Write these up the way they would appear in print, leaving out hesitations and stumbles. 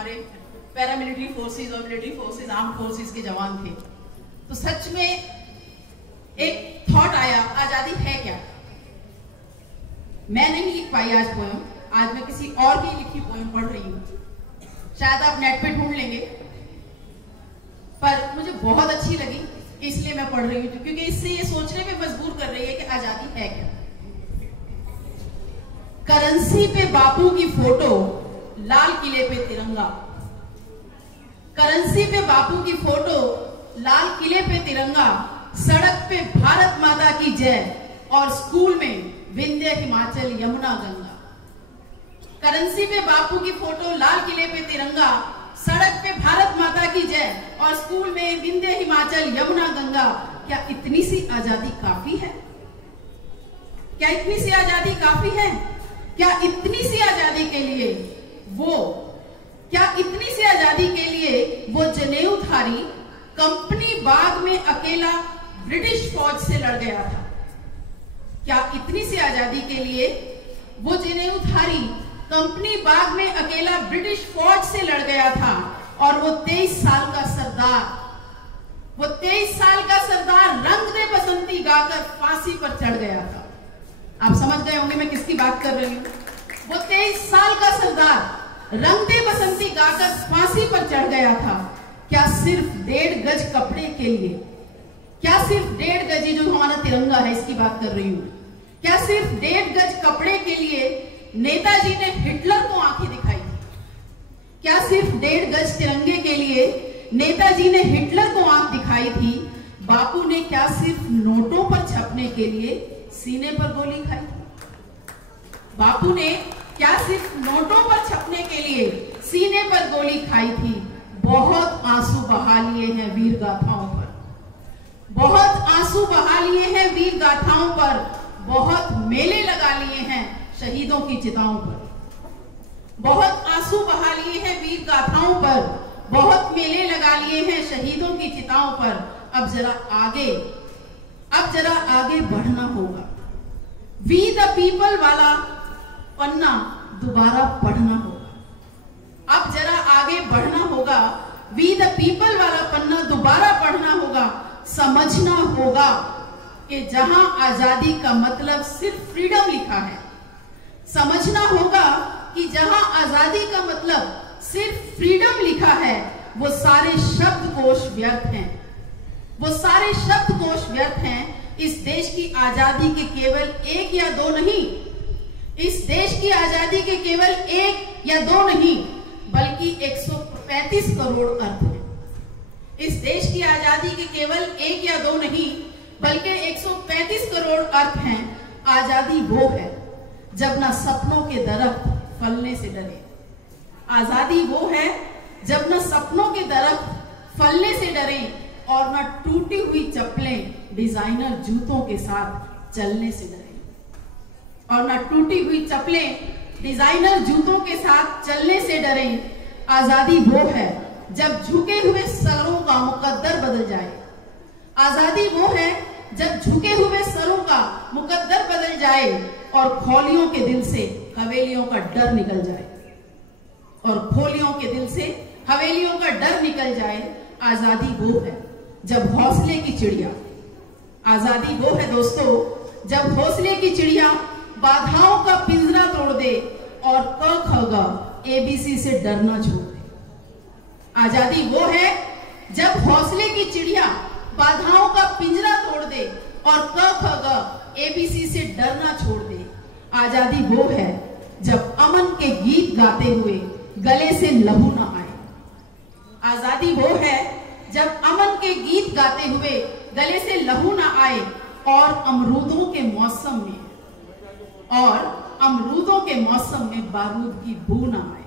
हमारे paramilitary forces और military forces, arm forces के जवान थे, तो सच में एक थॉट आया, आजादी है क्या। मैं नहीं लिख पाई आज पोएम, आज मैं किसी और की लिखी पोएम पढ़ रही हूँ, शायद आप नेट पे ढूंढ लेंगे, पर मुझे बहुत अच्छी लगी इसलिए मैं पढ़ रही हूँ, क्योंकि इससे ये सोचने पे मजबूर कर रही है कि आजादी है क्या। करेंसी पे बापू की फोटो, लाल किले पे तिरंगा। करेंसी पे बापू की फोटो, लाल किले पे तिरंगा, सड़क पे भारत माता की जय और स्कूल में विंध्य हिमाचल यमुना गंगा। करेंसी पे बापू की फोटो, लाल किले पे तिरंगा, सड़क पे भारत माता की जय और स्कूल में विंध्य हिमाचल यमुना गंगा। क्या इतनी सी आजादी काफी है? क्या इतनी सी आजादी काफी है? क्या इतनी सी आजादी के लिए वो जनेऊधारी कंपनी बाग में अकेला ब्रिटिश फौज से लड़ गया था? क्या इतनी सी आजादी के लिए वो जनेऊधारी कंपनी बाग में अकेला ब्रिटिश फौज से लड़ गया था और वो 23 साल का सरदार रंग दे बसंती गाकर फांसी पर चढ़ गया था? आप समझ गए होंगे मैं किसकी बात कर रही हूँ। वो 23 साल का सरदार रंग दे बसंती गाकर फांसी पर चढ़ गया था। क्या सिर्फ 1.5 गज कपड़े के लिए, क्या सिर्फ 1.5 गज, जो हमारा तिरंगा है इसकी बात कर रही हूँ, क्या सिर्फ 1.5 गज कपड़े के लिए नेताजी ने हिटलर को आंखें दिखाई थी? क्या सिर्फ 1.5 गज तिरंगे के लिए नेताजी ने हिटलर को आंख दिखाई थी? बापू ने क्या सिर्फ नोटों पर छपने के लिए सीने पर गोली खाई थी? बापू ने क्या सिर्फ नोटों पर छपने के लिए सीने पर गोली खाई थी? बहुत आंसू बहा लिए हैं वीर गाथाओं पर, बहुत आंसू बहा लिए हैं वीर गाथाओं पर, बहुत मेले लगा लिए हैं शहीदों की चिताओं पर। बहुत आंसू बहा लिए हैं वीर गाथाओं पर, बहुत मेले लगा लिए हैं शहीदों की चिताओं पर। अब जरा आगे बढ़ना होगा, वी द पीपल वाला पन्ना दोबारा पढ़ना होगा। अब जरा आगे बढ़ना होगा, वी द पीपल वाला पन्ना दोबारा पढ़ना होगा। समझना होगा कि जहां आजादी का मतलब सिर्फ फ्रीडम लिखा है, समझना होगा कि जहां आजादी का मतलब सिर्फ फ्रीडम लिखा है, वो सारे शब्दकोश व्यर्थ हैं, वो सारे शब्दकोश व्यर्थ हैं। इस देश की आजादी के केवल 1 या 2 नहीं, इस देश की आजादी के केवल 1 या 2 नहीं, बल्कि 135 करोड़ अर्थ हैं। इस देश की आजादी के केवल 1 या 2 नहीं, बल्कि 135 करोड़ अर्थ हैं। आजादी वो है जब ना सपनों के दरख्त फलने से डरे। आजादी वो है जब ना सपनों के दरख्त फलने से डरे और ना टूटी हुई चप्पलें डिजाइनर जूतों के साथ चलने से डरे, और ना टूटी हुई चप्पलें डिजाइनर जूतों के साथ चलने से डरे। आजादी वो है जब झुके हुए सरों का मुकद्दर बदल जाए। आजादी वो है जब झुके हुए सरों का मुकद्दर बदल जाए और खोलियों के दिल से हवेलियों का डर निकल जाए, और खोलियों के दिल से हवेलियों का डर निकल जाए। आजादी वो है जब हौसले की चिड़िया, आजादी वो है दोस्तों जब हौसले की चिड़िया बाधाओं का पिंजरा तोड़ दे और क ख ग ABC से डरना छोड़ दे। आजादी वो है जब हौसले की चिड़िया बाधाओं का पिंजरा तोड़ दे और क ख ग ABC से डरना छोड़ दे। आजादी वो है जब अमन के गीत गाते हुए गले से लहू न आए। आजादी वो है जब अमन के गीत गाते हुए गले से लहू न आए और अमरूदों के मौसम में बारूद की बू न आए।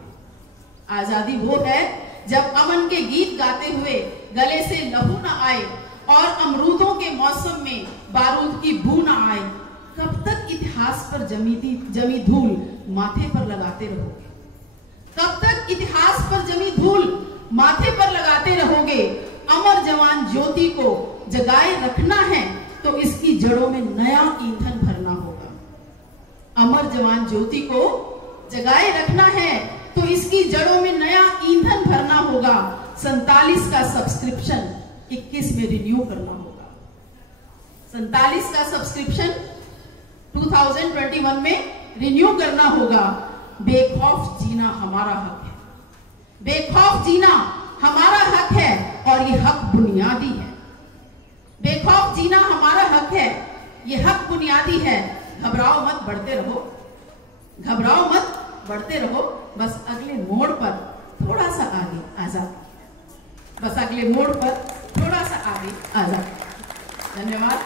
आजादी वो है जब अमन के गीत गाते हुए गले से लहू न आए और अमरूदों के मौसम में बारूद की बू न आए। कब तक इतिहास पर जमी धूल माथे पर लगाते रहोगे? कब तक इतिहास पर जमी धूल माथे पर लगाते रहोगे? अमर जवान ज्योति को जगाए रखना है तो इसकी जड़ों में नया ईंधन भरना होगा। अमर जवान ज्योति को जगाए रखना है तो इसकी जड़ों में नया ईंधन 47 का सब्सक्रिप्शन 21 में रिन्यू करना होगा। 47 का सब्सक्रिप्शन 2021 में रिन्यू करना होगा। बेखौफ जीना हमारा हक है, बेखौफ जीना हमारा हक है और ये हक बुनियादी है। बेखौफ जीना हमारा हक है, ये हक बुनियादी है। घबराओ मत, बढ़ते रहो, घबराओ मत, बढ़ते रहो। बस अगले मोड़ पर थोड़ा सा आगे आ जाओ, बस अगले मोड़ पर थोड़ा सा आगे आ जाओ। धन्यवाद।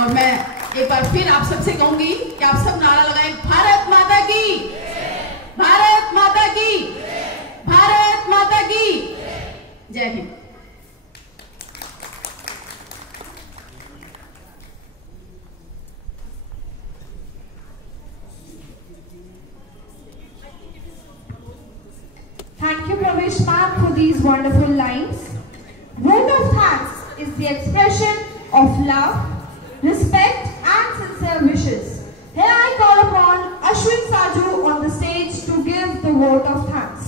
और मैं एक बार फिर आप सबसे कहूंगी कि आप सब नारा लगाएं, भारत माता की, भारत माता की, भारत माता की जय Hind. Thank you, Pravesh ma'am, for these wonderful lines. Vote of thanks is the expression of love, respect, and sincere wishes. Here I call upon Ashwin Saju on the stage to give the vote of thanks.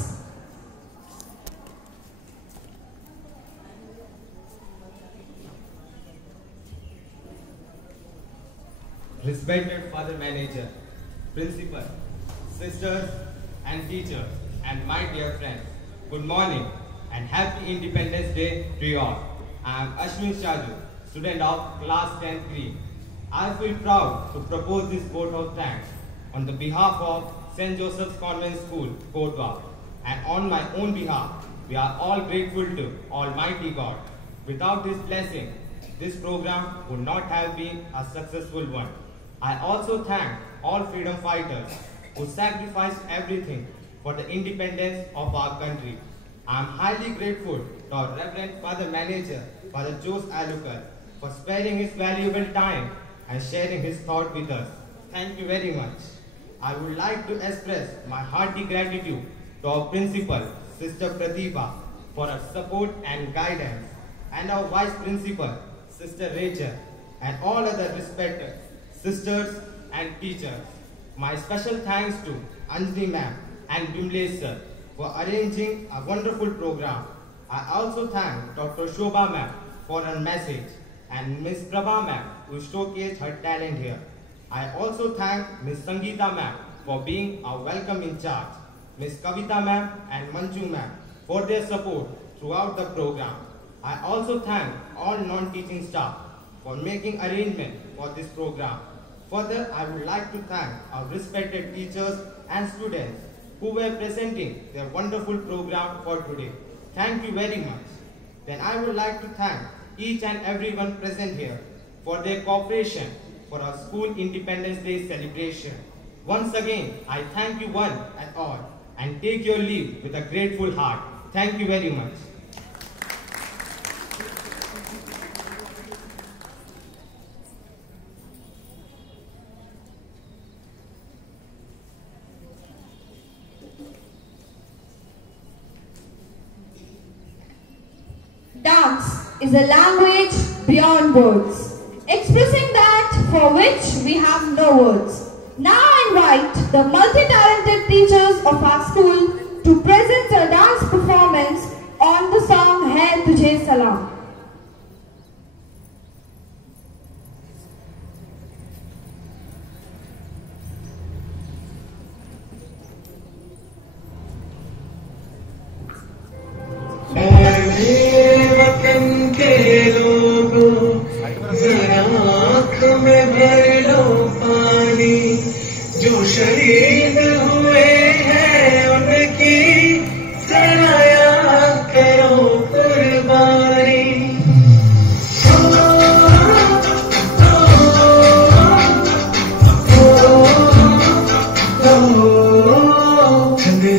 Respected Father Manager, Principal, Sisters and Teachers, and my dear friends, good morning and happy Independence Day to you all. I am Ashwin Shaju, student of class 10th grade. I feel proud to propose this vote of thanks on the behalf of St. Joseph's Convent School, Kotwa, and on my own behalf. We are all grateful to Almighty God. Without His blessing, this program would not have been a successful one. I also thank all freedom fighters who sacrificed everything for the independence of our country. I am highly grateful to our Reverend Father Manager, Father Jose Alukar, for sparing his valuable time and sharing his thought with us. Thank you very much. I would like to express my hearty gratitude to our Principal, Sister Pratibha, for her support and guidance, and our Vice Principal, Sister Rachel, and all other respected sisters and teachers. My special thanks to Anjali ma'am and Bimlesh sir for arranging a wonderful program. I also thank Dr. Shobha ma'am for her message and Ms. Prabha ma'am who showcased her talent here. I also thank Ms. Sangeeta ma'am for being our welcome in charge, Ms. Kavita ma'am and Manju ma'am for their support throughout the program. I also thank all non-teaching staff for making arrangements for this program. Further, I would like to thank our respected teachers and students who were presenting their wonderful program for today. Thank you very much. Then I would like to thank each and everyone present here for their cooperation for our school Independence Day celebration. Once again, I thank you one and all and take your leave with a grateful heart. Thank you very much. Dance is a language beyond words, expressing that for which we have no words. Now I invite the multi-talented teachers of our school to present a dance performance on the song Hai Tujhe Salam. जो शहीद हुए हैं उनकी सराया करो कुर्बानी।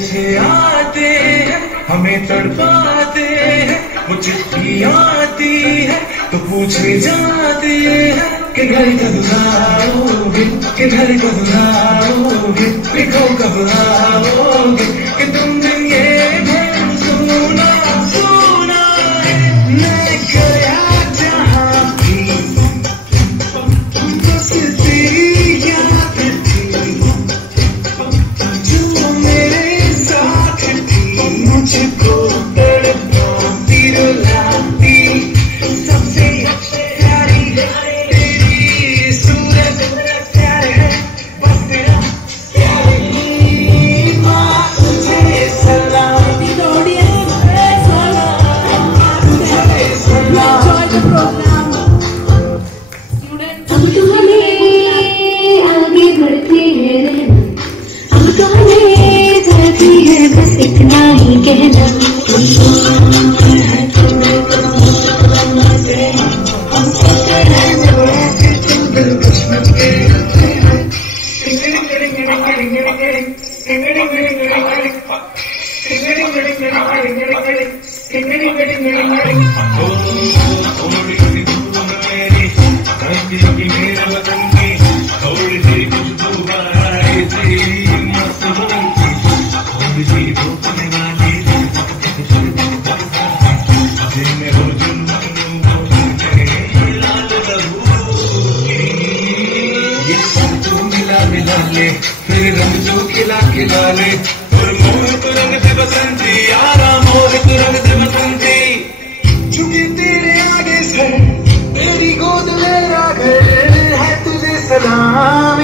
से आते हैं हमें तड़पाते हैं, वो चिट्ठी आती है तो पूछे जाते हैं कि घर कब आओगे, कि घर कब आओगे, लिखो कब आओगे, कि तुम दिन ये घर सुना सुना मैं गया जहाँ भी बस तेरी याद थी जो मेरे साथ थी, मुझको मुझसे बस इतना ही कहना। फिर रंग जो खिला खिला ले और मोहित रंग से बसंती यारा मोहित रंग से बसंती। झुकी तेरे आगे सर तेरी गोद मेरा घर है तुझे सलाम।